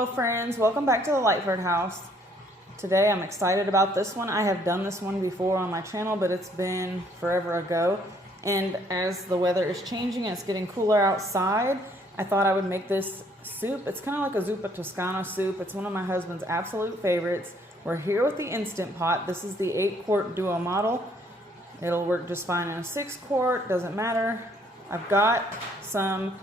Hello friends, welcome back to the Lightford house. Today I'm excited about this one. I have done this one before on my channel, but it's been forever ago. And as the weather is changing and it's getting cooler outside, I thought I would make this soup. It's kind of like a zuppa toscana soup. It's one of my husband's absolute favorites. We're here with the Instant Pot. This is the 8-quart duo model. It'll work just fine in a 6-quart, doesn't matter. I've got some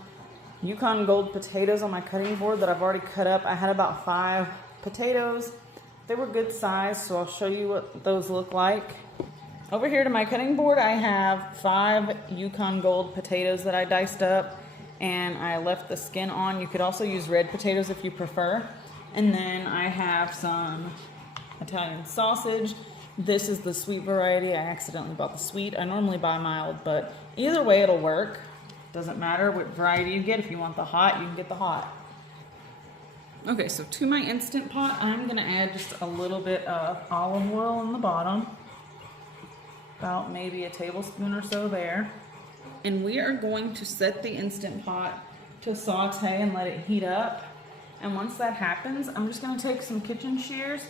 Yukon Gold potatoes on my cutting board that I've already cut up. I had about 5 potatoes. They were good size, so I'll show you what those look like. Over here to my cutting board, I have 5 Yukon Gold potatoes that I diced up and I left the skin on. You could also use red potatoes if you prefer. And then I have some Italian sausage. This is the sweet variety. I accidentally bought the sweet. I normally buy mild, but either way it'll work. Doesn't matter what variety you get. If you want the hot, you can get the hot. Okay, so to my Instant Pot, I'm gonna add just a little bit of olive oil on the bottom. About maybe a tablespoon or so there. And we are going to set the Instant Pot to saute and let it heat up. And once that happens, I'm just gonna take some kitchen shears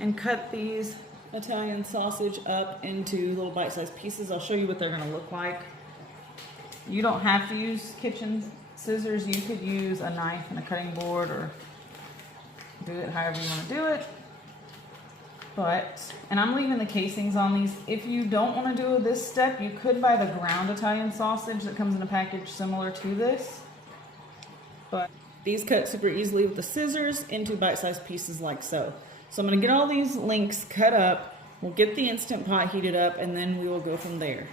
and cut these Italian sausage up into little bite-sized pieces. I'll show you what they're gonna look like. You don't have to use kitchen scissors. You could use a knife and a cutting board or do it however you want to do it. And I'm leaving the casings on these. If you don't want to do this step, you could buy the ground Italian sausage that comes in a package similar to this. But these cut super easily with the scissors into bite-sized pieces like so. So I'm going to get all these links cut up. We'll get the Instant Pot heated up and then we will go from there.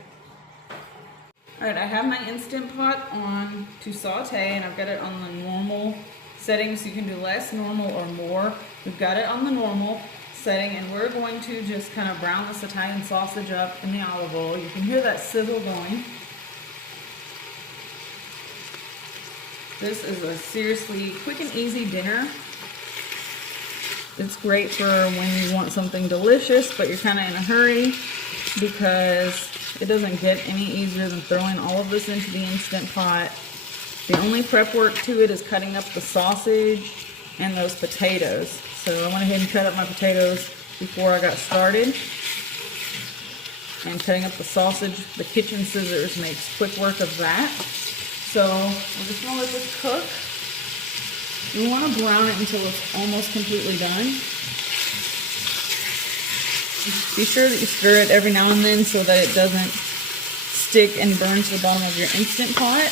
Alright, I have my Instant Pot on to saute and I've got it on the normal setting, so you can do less, normal, or more. We've got it on the normal setting and we're going to just kind of brown this Italian sausage up in the olive oil. You can hear that sizzle going. This is a seriously quick and easy dinner. It's great for when you want something delicious but you're kind of in a hurry, because it doesn't get any easier than throwing all of this into the Instant Pot. The only prep work to it is cutting up the sausage and those potatoes. So I went ahead and cut up my potatoes before I got started. And cutting up the sausage, the kitchen scissors makes quick work of that. So we're just gonna let this cook. You wanna brown it until it's almost completely done. Be sure that you stir it every now and then so that it doesn't stick and burn to the bottom of your Instant Pot.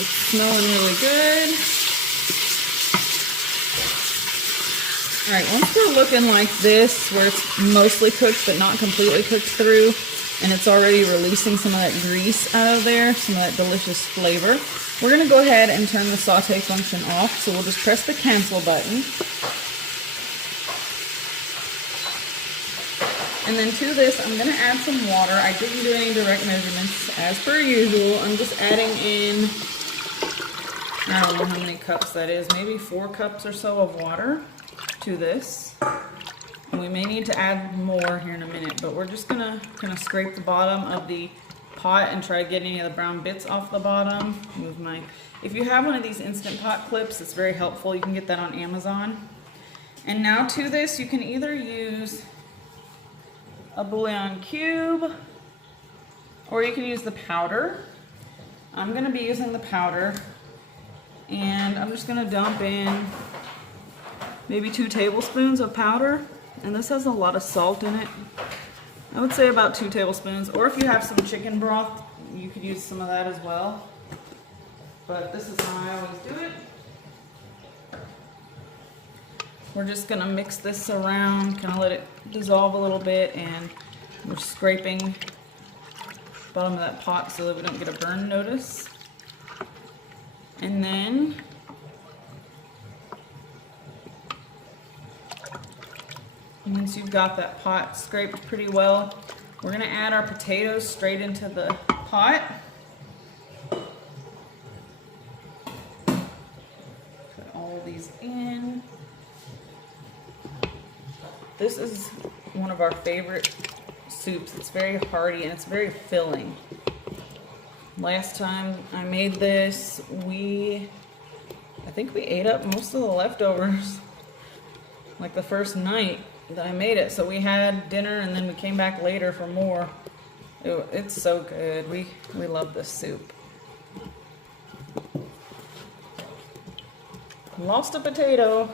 It's smelling really good. Alright, once we're looking like this, where it's mostly cooked but not completely cooked through, and it's already releasing some of that grease out of there, some of that delicious flavor, we're going to go ahead and turn the saute function off. So we'll just press the cancel button. And then to this, I'm going to add some water. I didn't do any direct measurements as per usual. I'm just adding in, I don't know how many cups that is, maybe 4 cups or so of water to this. And we may need to add more here in a minute, but we're just going to kind of scrape the bottom of the pot and try to get any of the brown bits off the bottom. If you have one of these Instant Pot clips, it's very helpful. You can get that on Amazon. And now to this, you can either use a bouillon cube or you can use the powder. I'm going to be using the powder, and I'm just going to dump in maybe 2 tablespoons of powder. And this has a lot of salt in it. I would say about 2 tablespoons, or if you have some chicken broth, you could use some of that as well. But this is how I always do it. We're just gonna mix this around, kind of let it dissolve a little bit, and we're scraping the bottom of that pot so that we don't get a burn notice. And then once you've got that pot scraped pretty well, we're going to add our potatoes straight into the pot. Put all these in. This is one of our favorite soups. It's very hearty and it's very filling. Last time I made this, I think we ate up most of the leftovers, like the first night that I made it. So we had dinner and then we came back later for more. It's so good. We love this soup. Lost a potato.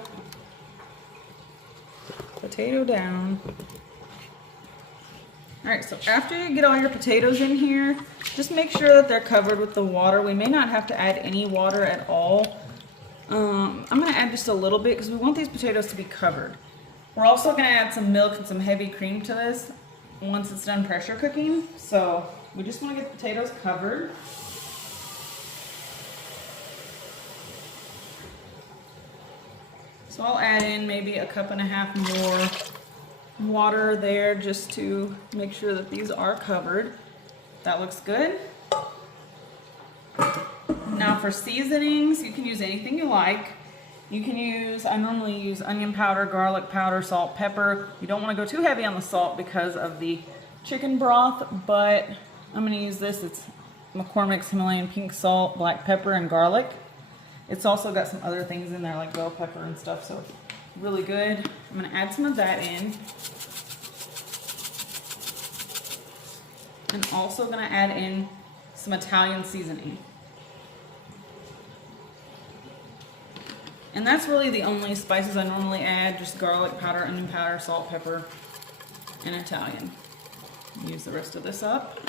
Potato down. Alright, so after you get all your potatoes in here, just make sure that they're covered with the water. We may not have to add any water at all. I'm going to add just a little bit because we want these potatoes to be covered. We're also going to add some milk and some heavy cream to this once it's done pressure cooking. So we just want to get the potatoes covered. So I'll add in maybe a cup and a half more water there just to make sure that these are covered. That looks good. Now for seasonings, you can use anything you like. You can use, I normally use onion powder, garlic powder, salt, pepper. You don't want to go too heavy on the salt because of the chicken broth, but I'm going to use this. It's McCormick's Himalayan pink salt, black pepper, and garlic. It's also got some other things in there like bell pepper and stuff, so really good. I'm going to add some of that in. And also going to add in some Italian seasoning. And that's really the only spices I normally add, just garlic powder, onion powder, salt, pepper, and Italian. Use the rest of this up.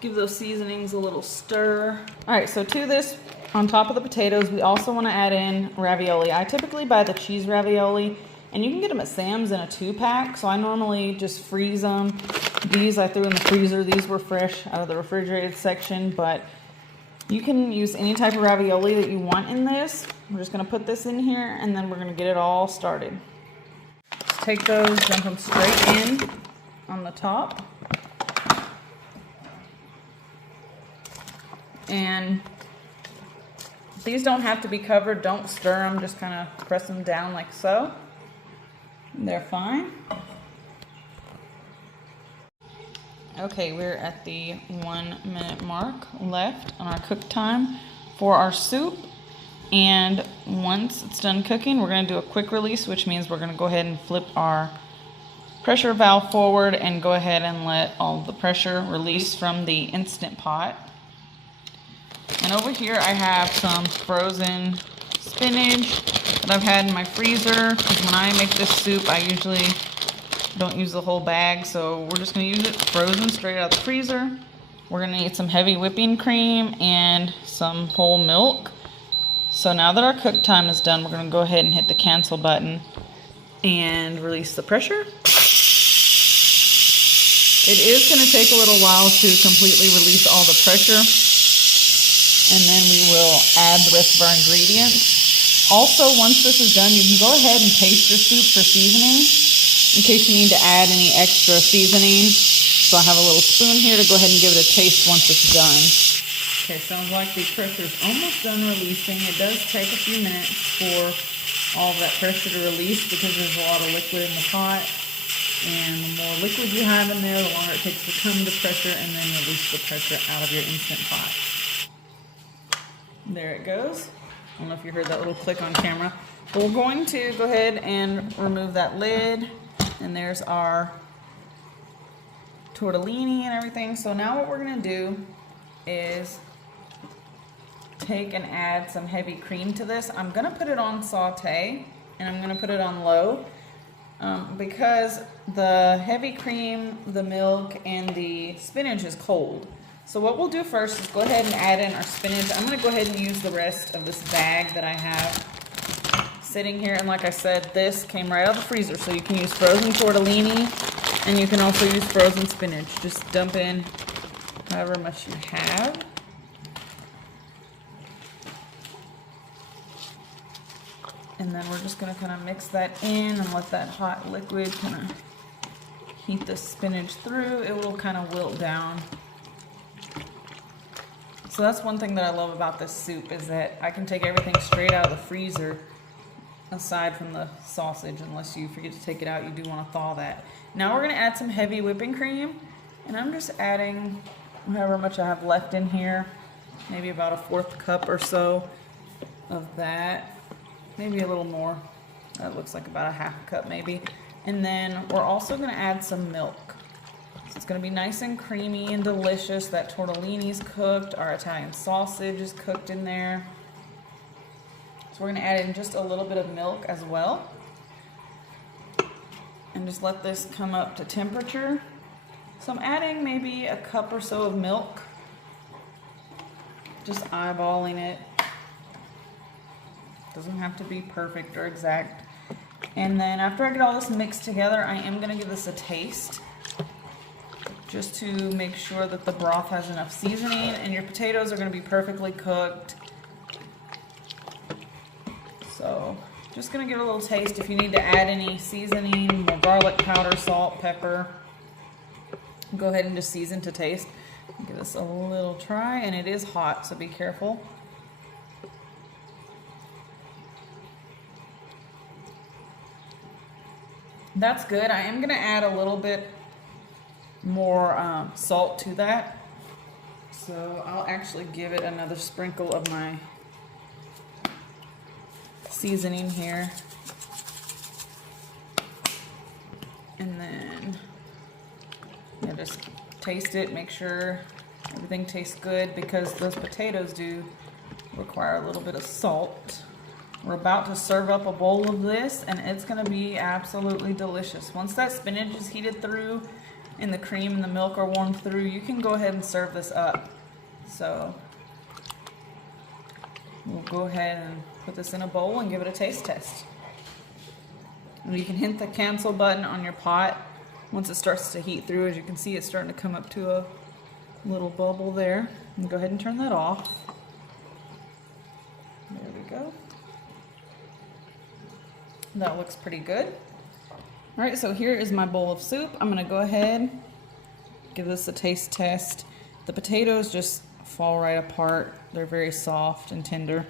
Give those seasonings a little stir. All right, so to this, on top of the potatoes, we also want to add in ravioli. I typically buy the cheese ravioli, and you can get them at Sam's in a 2-pack, so I normally just freeze them. These I threw in the freezer. These were fresh out of the refrigerated section, but you can use any type of ravioli that you want in this. We're just going to put this in here, and then we're going to get it all started. Just take those, dump them straight in on the top. And these don't have to be covered. Don't stir them. Just kind of press them down like so. They're fine. Okay, we're at the 1 minute mark left on our cook time for our soup. And once it's done cooking, we're going to do a quick release, which means we're going to go ahead and flip our pressure valve forward and go ahead and let all the pressure release from the Instant Pot. And over here I have some frozen spinach that I've had in my freezer, because when I make this soup I usually don't use the whole bag, so we're just going to use it frozen straight out of the freezer. We're going to need some heavy whipping cream and some whole milk. So now that our cook time is done, we're going to go ahead and hit the cancel button and release the pressure. It is going to take a little while to completely release all the pressure, and then we will add the rest of our ingredients. Also, once this is done, you can go ahead and taste your soup for seasoning in case you need to add any extra seasoning. So I have a little spoon here to go ahead and give it a taste once it's done. Okay, sounds like the pressure is almost done releasing. It does take a few minutes for all of that pressure to release because there's a lot of liquid in the pot. And the more liquid you have in there, the longer it takes to come to pressure and then release the pressure out of your Instant Pot. There it goes. I don't know if you heard that little click on camera. But we're going to go ahead and remove that lid. And there's our tortellini and everything. So now what we're going to do is take and add some heavy cream to this. I'm going to put it on saute, and I'm going to put it on low because the heavy cream, the milk, and the spinach is cold. So what we'll do first is go ahead and add in our spinach. I'm going to go ahead and use the rest of this bag that I have sitting here. And like I said, this came right out of the freezer. So you can use frozen tortellini, and you can also use frozen spinach. Just dump in however much you have. And then we're just going to kind of mix that in and let that hot liquid kind of heat the spinach through. It will kind of wilt down. So that's one thing that I love about this soup, is that I can take everything straight out of the freezer aside from the sausage. Unless you forget to take it out, you do want to thaw that. Now we're going to add some heavy whipping cream, and I'm just adding however much I have left in here, maybe about a 1/4 cup or so of that, maybe a little more. That looks like about a 1/2 cup maybe. And then we're also going to add some milk. So it's going to be nice and creamy and delicious. That tortellini's cooked, our Italian sausage is cooked in there. So we're going to add in just a little bit of milk as well. And just let this come up to temperature. So I'm adding maybe a cup or so of milk. Just eyeballing it. Doesn't have to be perfect or exact. And then after I get all this mixed together, I am going to give this a taste, just to make sure that the broth has enough seasoning, and your potatoes are going to be perfectly cooked. So just going to give it a little taste. If you need to add any seasoning, more garlic powder, salt, pepper, go ahead and just season to taste. Give this a little try, and it is hot, so be careful. That's good. I am going to add a little bit more salt to that. So I'll actually give it another sprinkle of my seasoning here. And then just taste it, make sure everything tastes good, because those potatoes do require a little bit of salt. We're about to serve up a bowl of this, and it's going to be absolutely delicious. Once that spinach is heated through and the cream and the milk are warmed through, you can go ahead and serve this up. So we'll go ahead and put this in a bowl and give it a taste test. And you can hit the cancel button on your pot once it starts to heat through. As you can see, it's starting to come up to a little bubble there. And go ahead and turn that off. There we go. That looks pretty good. All right, so here is my bowl of soup. I'm gonna go ahead, give this a taste test. The potatoes just fall right apart. They're very soft and tender.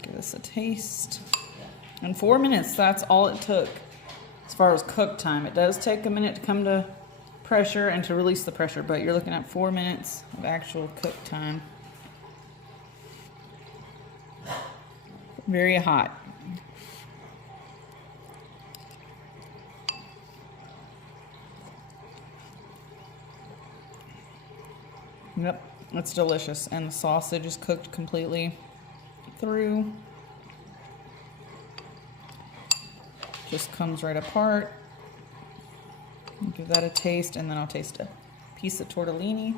Give this a taste. In 4 minutes, that's all it took as far as cook time. It does take a minute to come to pressure and to release the pressure, but you're looking at 4 minutes of actual cook time. Very hot. Yep, it's delicious, and the sausage is cooked completely through. Just comes right apart. Give that a taste, and then I'll taste a piece of tortellini.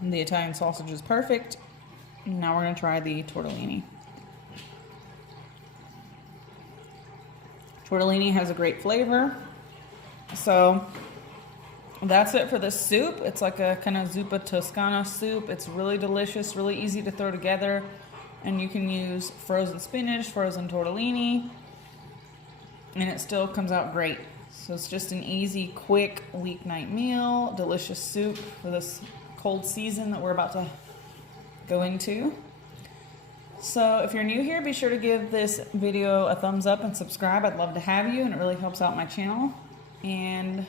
And the Italian sausage is perfect. Now we're going to try the tortellini. Tortellini has a great flavor. So that's it for this soup. It's like a kind of zuppa toscana soup. It's really delicious, really easy to throw together. And you can use frozen spinach, frozen tortellini, and it still comes out great. So it's just an easy, quick weeknight meal, delicious soup for this cold season that we're about to go into. So if you're new here, be sure to give this video a thumbs up and subscribe. I'd love to have you, and it really helps out my channel. And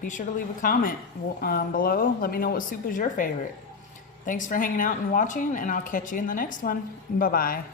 be sure to leave a comment below. Let me know what soup is your favorite. Thanks for hanging out and watching, and I'll catch you in the next one. Bye-bye.